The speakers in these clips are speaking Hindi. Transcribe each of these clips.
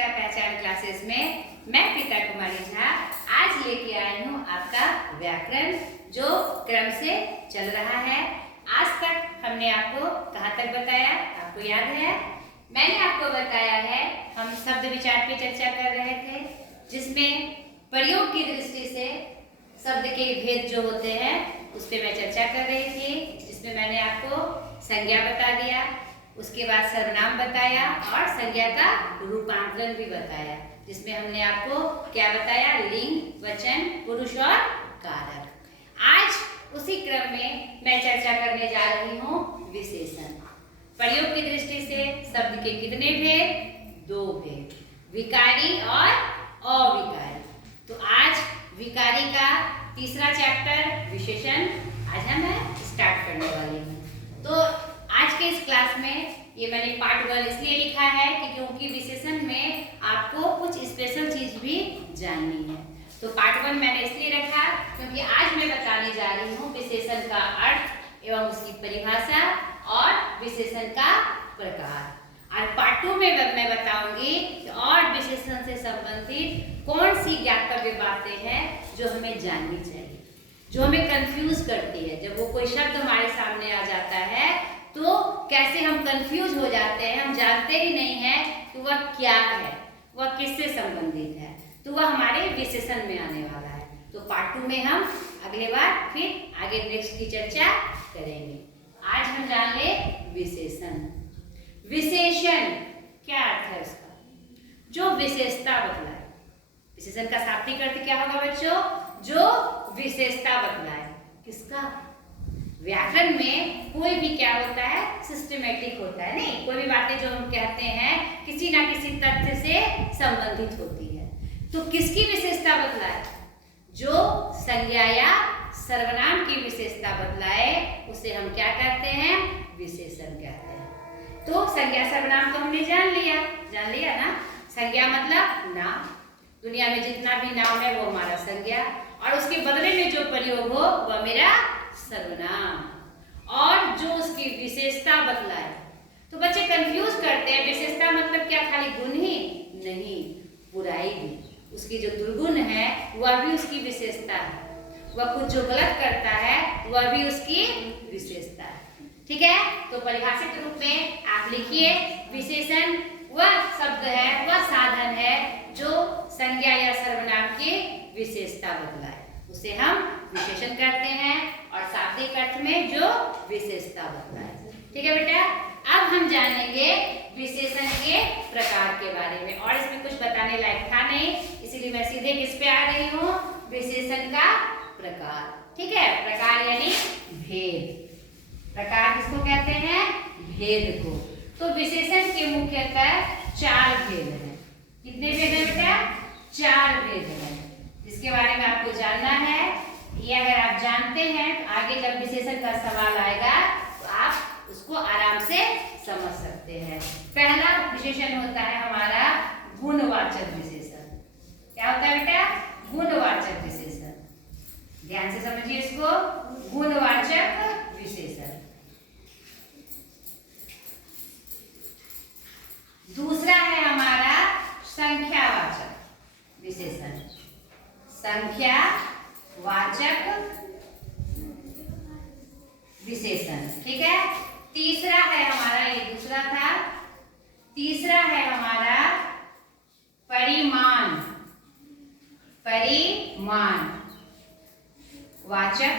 शिक्षा पहचान क्लासेस में मैं प्रीता कुमारी झा आज लेके आई हूँ आपका व्याकरण जो क्रम से चल रहा है। आज तक हमने आपको कहाँ तक बताया, आपको याद है? मैंने आपको बताया है हम शब्द विचार पे चर्चा कर रहे थे, जिसमें प्रयोग की दृष्टि से शब्द के भेद जो होते हैं उस पर मैं चर्चा कर रही थी, जिसमें मैंने आपको संज्ञा बता दिया, उसके बाद सर्वनाम बताया और संज्ञा का रूपांतरण भी बताया, जिसमें हमने आपको क्या बताया, लिंग, वचन, पुरुष और कारक। आज उसी क्रम में मैं चर्चा करने जा रही हूँ विशेषण। प्रयोग की दृष्टि से शब्द के कितने भेद? दो भेद, विकारी और अविकारी। तो आज विकारी का तीसरा चैप्टर विशेषण आज हम स्टार्ट करने वाले हैं। तो आज के इस क्लास में ये मैंने पार्ट 1 इसलिए लिखा है कि क्योंकि विशेषण में आपको कुछ स्पेशल चीज भी जाननी है। तो पार्ट 1 मैंने इसलिए रखा क्योंकि आज मैं बताने जा रही हूँ विशेषण का अर्थ एवं उसकी परिभाषा और विशेषण का प्रकार। और पार्ट 2 में मैं बताऊंगी और विशेषण से संबंधित कौन सी ज्ञातव्य बातें हैं जो हमें जाननी चाहिए, जो हमें कंफ्यूज करती है। जब वो कोई शब्द हमारे सामने आ जाता है तो कैसे हम कंफ्यूज हो जाते हैं, हम जानते ही नहीं हैं कि वह क्या है, वह किससे संबंधित है। तो वह हमारे विशेषण में आने वाला है। तो पार्ट 2 में हम अगले बार फिर आगे नेक्स्ट की चर्चा करेंगे। आज हम जान ले विशेषण। विशेषण क्या अर्थ है उसका? जो विशेषता बतलाए। विशेषण का शाब्दिक अर्थ क्या होगा बच्चों? जो विशेषता बतलाए। किसका? व्याकरण में कोई भी क्या होता है, सिस्टमेटिक होता है। नहीं, कोई भी बातें जो हम कहते हैं किसी ना किसी तथ्य से संबंधित होती है। तो किसकी विशेषता बतलाए? जो संज्ञा या सर्वनाम की विशेषता बतलाए उसे हम क्या कहते हैं? विशेषण कहते हैं। तो संज्ञा सर्वनाम तो हमने जान लिया ना। संज्ञा मतलब नाम। दुनिया में जितना भी नाम है वो हमारा संज्ञा, और उसके बदले में जो प्रयोग हो वह मेरा सर्वनाम। और जो उसकी विशेषता बतलाए। तो बच्चे कंफ्यूज करते हैं, विशेषता मतलब क्या खाली गुण ही? नहीं, बुराई भी। उसकी जो दुर्गुण है वह भी उसकी विशेषता है। वह कुछ जो गलत करता है वह भी उसकी विशेषता है। ठीक है? तो परिभाषित रूप में आप लिखिए, विशेषण वह शब्द है, वह साधन है जो संज्ञा या सर्वनाम की विशेषता बतलाए, उसे हम विशेषण कहते हैं। और शाब्दिक अर्थ में जो विशेषता बतलाए। ठीक है बेटा? अब हम जानेंगे विशेषण के प्रकार के बारे में। और इसमें कुछ बताने लायक था नहीं, इसीलिए मैं सीधे किस पे आ रही हूँ? विशेषण का प्रकार। ठीक है? प्रकार यानी भेद। प्रकार किसको कहते हैं? भेद को। तो विशेषण के मुख्यतः 4 भेद हैं। कितने भेद हैं बेटा? 4 भेद हैं, जिसके बारे में आपको जानना है। ये अगर आप जानते हैं तो आगे जब विशेषण का सवाल आएगा तो आप उसको आराम से समझ सकते हैं। पहला विशेषण होता है हमारा गुणवाचक विशेषण। क्या होता है बेटा? गुणवाचक विशेषण। ध्यान से समझिए इसको, गुणवाचक विशेषण। दूसरा है हमारा संख्यावाचक विशेषण। संख्यावाचक विशेषण। ठीक है? तीसरा है हमारा, ये दूसरा था, तीसरा है हमारा परिमाण वाचक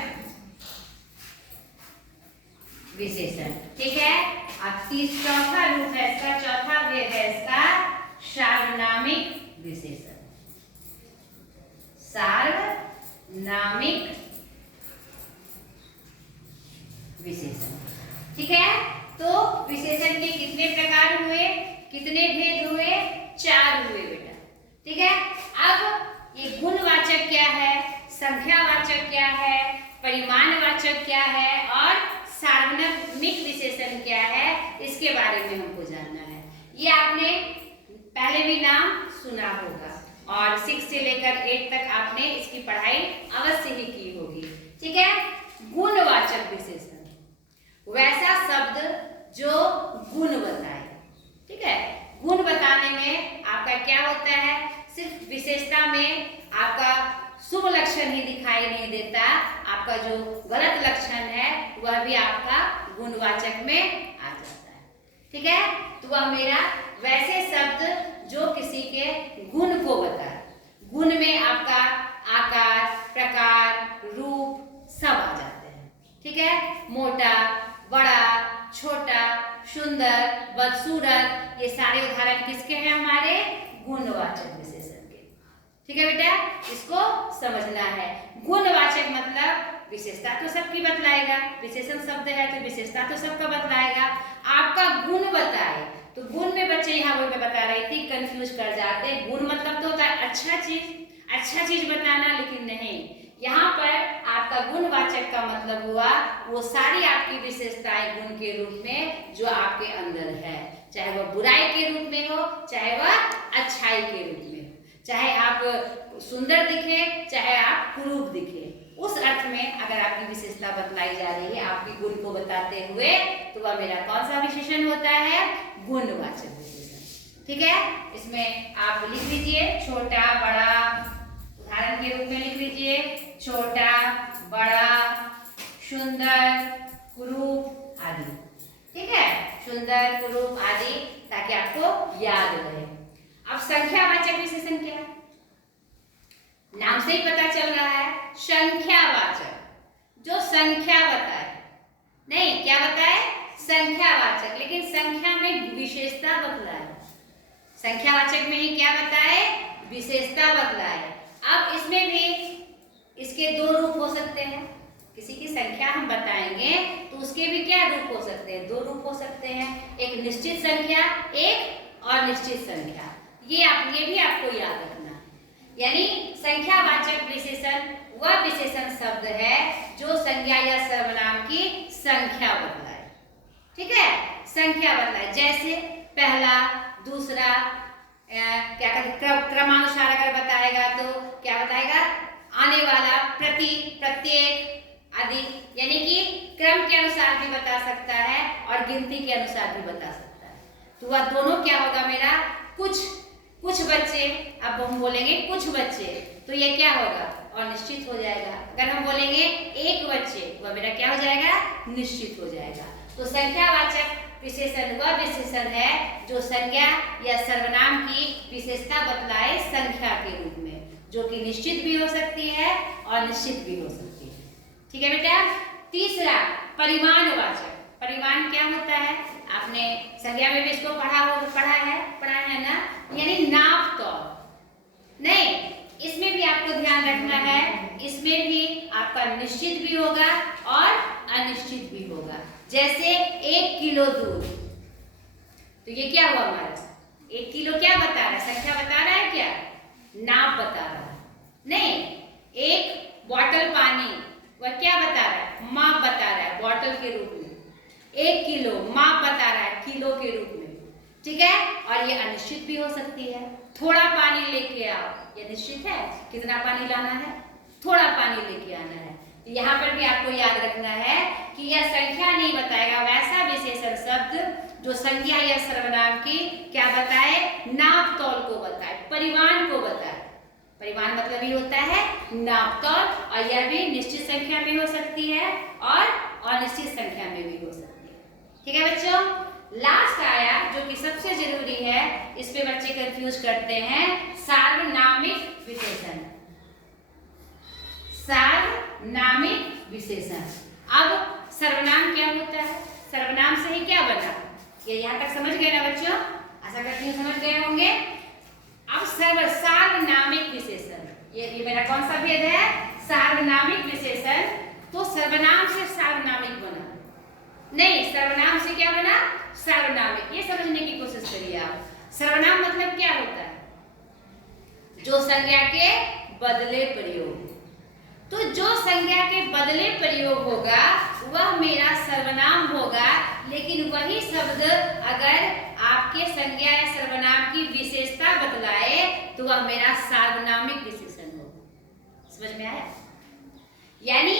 विशेषण। ठीक है? अब चौथा रूप है इसका, चौथा भेद है इसका सार्वनामिक विशेषण। सार्वनामिक विशेषण। ठीक है? तो विशेषण के कितने प्रकार हुए, कितने भेद हुए? 4 हुए बेटा। ठीक है? अब ये गुणवाचक क्या है, संख्यावाचक क्या है, परिमाणवाचक क्या है और सार्वनामिक विशेषण क्या है, इसके बारे में हमको जानना है। ये आपने पहले भी नाम सुना होगा और 6 से लेकर 8 तक आपने इसकी पढ़ाई अवश्य ही की होगी। ठीक है? गुणवाचक विशेषण वैसा शब्द जो गुण बताए। ठीक है? गुण गुण बताने में आपका क्या होता है, सिर्फ विशेषता में आपका शुभ लक्षण ही दिखाई नहीं देता, आपका जो गलत लक्षण है वह भी आपका गुणवाचक में आ जाता है। ठीक है, तो वह मेरा वैसे शब्द जो किसी के गुण को बताए। गुण में आपका आकार, प्रकार, रूप सब आ जाते हैं। ठीक है, मोटा, बड़ा, छोटा, सुंदर, बदसूरत, ये सारे उदाहरण किसके हैं, हमारे गुणवाचक विशेषण के। ठीक है बेटा, इसको समझना है। गुणवाचक मतलब विशेषता तो सबकी बतलाएगा, विशेषण शब्द है तो विशेषता तो सबका बतलाएगा। आपका गुण बताए तो गुण में बच्चे यहाँ वो मैं बता रही थी कंफ्यूज कर जाते हैं। गुण मतलब तो होता है अच्छा चीज बताना, लेकिन नहीं, यहाँ पर आपका गुणवाचक का मतलब हुआ वो सारी आपकी विशेषताएं गुण के रूप में जो आपके अंदर है, चाहे वह बुराई के रूप में हो, चाहे वह अच्छाई के रूप में हो, चाहे आप सुंदर दिखे, चाहे आप कुरूप दिखे, उस अर्थ में अगर आपकी विशेषता बतलाई जा रही है आपकी गुण को बताते हुए, तो वह मेरा कौन सा विशेषण होता है, गुणवाचक विशेषण। ठीक है, इसमें आप लिख लीजिए छोटा बड़ा, उदाहरण के रूप में लिख लीजिए छोटा, बड़ा, सुंदर, कुरूप आदि। ठीक है, सुंदर, कुरूप आदि, ताकि आपको याद रहे। अब संख्यावाचक विशेषण क्या है, नाम से ही पता चल रहा है, संख्यावाचक, जो संख्या बताए, नहीं क्या बताए, संख्यावाचक, लेकिन संख्या में विशेषता बतलाए। संख्यावाचक में ही क्या बताए, विशेषता बतलाए। अब इसमें भी इसके दो रूप हो सकते हैं, किसी की संख्या हम बताएंगे तो उसके भी क्या रूप हो सकते हैं, दो रूप हो सकते हैं, एक निश्चित संख्या, एक अनिश्चित संख्या। ये भी आपको याद रखना है। यानी संख्यावाचक विशेषण वह विशेषण शब्द है जो संज्ञा या सर्वनाम की संख्या बतलाए। ठीक है, संख्या बतलाए, जैसे पहला, दूसरा, क्या कहते क्रमानुसार अगर बताएगा तो क्या बताएगा, आने वाला, प्रति, प्रत्येक आदि, यानी कि क्रम के अनुसार भी बता सकता है और गिनती के अनुसार भी बता सकता है। तो वह दोनों क्या होगा मेरा, कुछ बच्चे, अब हम बोलेंगे कुछ बच्चे तो ये क्या होगा, अनिश्चित हो जाएगा। अगर हम बोलेंगे एक बच्चे, वह मेरा क्या हो जाएगा, निश्चित हो जाएगा। तो संख्यावाचक विशेषण वह विशेषण है जो संज्ञा या सर्वनाम की विशेषता बतलाए संख्या के रूप में, जो कि निश्चित भी हो सकती है और निश्चित भी हो सकती है। ठीक है बेटा। तीसरा, परिमाणवाचक। परिमाण क्या होता है, आपने संज्ञा में भी इसको पढ़ा है ना, यानी नाप तौल। नहीं, इसमें भी आपको ध्यान रखना है, इसमें भी आपका निश्चित भी होगा और अनिश्चित भी होगा। जैसे 1 किलो दूध, तो ये क्या हुआ हमारा, 1 किलो क्या बता रहा है, संख्या बता रहा है, क्या नाप बता रहा है। नहीं, 1 बॉटल पानी, वह क्या बता रहा है, माप बता रहा है, बॉटल के रूप में। 1 किलो माप बता रहा है, किलो के रूप में। ठीक है, और ये अनिश्चित भी हो सकती है। थोड़ा पानी लेके आओ, ये निश्चित है, कितना पानी लाना है, थोड़ा पानी लेके आना है। तो यहाँ पर भी आपको याद रखना है कि यह संख्या नहीं बताएगा, वैसा विशेषण शब्द जो संज्ञा या सर्वनाम की क्या बताए, नाप तौल को बताए, परिमाण को बताए। परिमाण मतलब ही होता है नाप तौल, और यह भी निश्चित संख्या में हो सकती है और अनिश्चित संख्या में भी हो सकती है। ठीक है बच्चों, लास्ट आया जो कि सबसे जरूरी है, इस पे बच्चे कंफ्यूज करते हैं, सार्वनामिक विशेषण। सार्वनामिक विशेषण। अब सर्वनाम क्या होता है, सर्वनाम से ही क्या बना, ये यहाँ तक समझ गए ना बच्चों, आशा करती हूँ समझ गए होंगे। अब सार्वनामिक विशेषण, ये मेरा कौन सा भेद है, सार्वनामिक विशेषण। तो सर्वनाम से सार्वनामिक बना, नहीं सर्वनाम से क्या बना, सार्वनामिक। ये समझने की कोशिश करिए आप। सर्वनाम मतलब क्या होता है, जो संज्ञा के बदले प्रयोग। तो जो संज्ञा के बदले प्रयोग होगा वह मेरा सर्वनाम होगा, लेकिन वही शब्द अगर आपके संज्ञा या सर्वनाम की विशेषता बतलाए तो वह मेरा सार्वनामिक विशेषण होगा। समझ में आया? यानी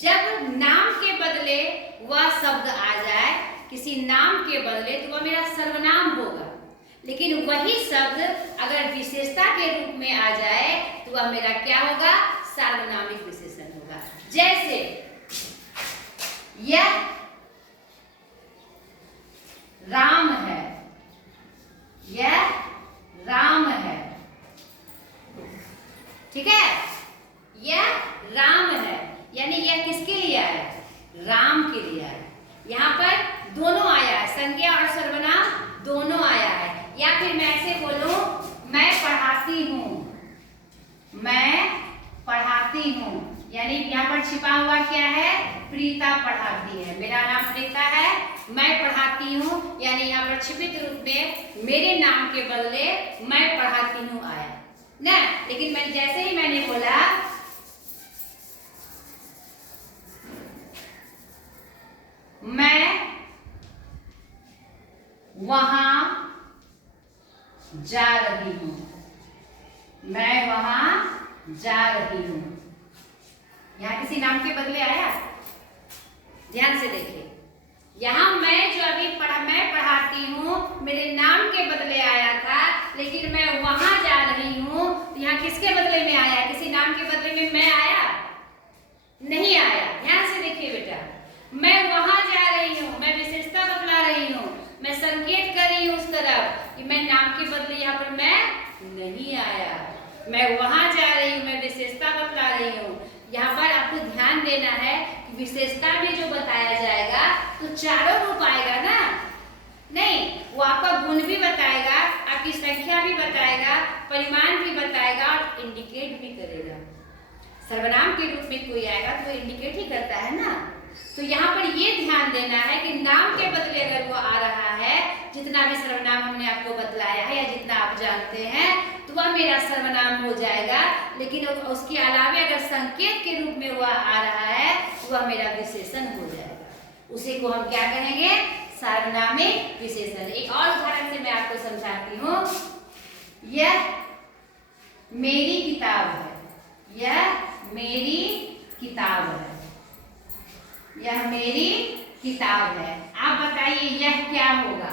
जब नाम के बदले वह शब्द आ जाए, किसी नाम के बदले, तो वह मेरा सर्वनाम होगा, लेकिन वही शब्द अगर विशेषता के रूप में आ जाए तो वह मेरा क्या होगा? सार्वनामिक विशेषण होगा। जैसे यह राम है, यह राम है, ठीक है। यह राम है यानी यह किसके लिए है? राम के लिए है। यहाँ पर दोनों आया है, संज्ञा और सर्वनाम दोनों आया है। या फिर मैं ऐसे बोलूं, मैं पढ़ाती हूँ, मैं पढ़ाती हूँ, यानी यहाँ पर छिपा हुआ क्या है? प्रीता पढ़ाती है। मेरा नाम प्रीता है, मैं पढ़ाती हूँ, यानी यहाँ पर छिपित रूप में मेरे नाम के बदले मैं पढ़ाती हूँ आया ना। लेकिन मैं जैसे ही मैंने बोला मैं वहां जा रही हूं, मैं वहां जा रही हूं, यहां किसी नाम के बदले आया? ध्यान से देखिए, यहां मैं जो अभी मैं पढ़ाती हूं मेरे नाम के बदले आया था, लेकिन मैं वहां जा रही हूं तो यहाँ किसके बदले में आया? किसी नाम के बदले में मैं आया? नहीं आया। ध्यान से देखिए बेटा, मैं वहां जा रही हूँ, मैं विशेषता बतला रही हूँ, मैं संकेत कर रही हूँ उस तरफ कि मैं नाम के बदले यहाँ पर मैं नहीं आया। मैं वहां जा रही हूँ, मैं विशेषता बतला रही हूँ। यहाँ पर आपको ध्यान देना है कि विशेषता में जो बताया जाएगा तो चारों रूप आएगा ना, नहीं, वो आपका गुण भी बताएगा, आपकी संख्या भी बताएगा, परिमाण भी बताएगा और इंडिकेट भी करेगा। सर्वनाम के रूप में कोई आएगा तो इंडिकेट ही करता है ना। तो यहाँ पर ये ध्यान देना है कि नाम के बदले अगर वो आ रहा है, जितना भी सर्वनाम हमने आपको बतलाया है या जितना आप जानते हैं, तो वह मेरा सर्वनाम हो जाएगा। लेकिन उसके अलावे अगर संकेत के रूप में वह आ रहा है तो वह मेरा विशेषण हो जाएगा। उसी को हम क्या कहेंगे? सार्वनामिक विशेषण। एक और उदाहरण से मैं आपको समझाती हूँ। यह मेरी किताब है, यह मेरी किताब है, यह मेरी किताब है। आप बताइए यह क्या होगा?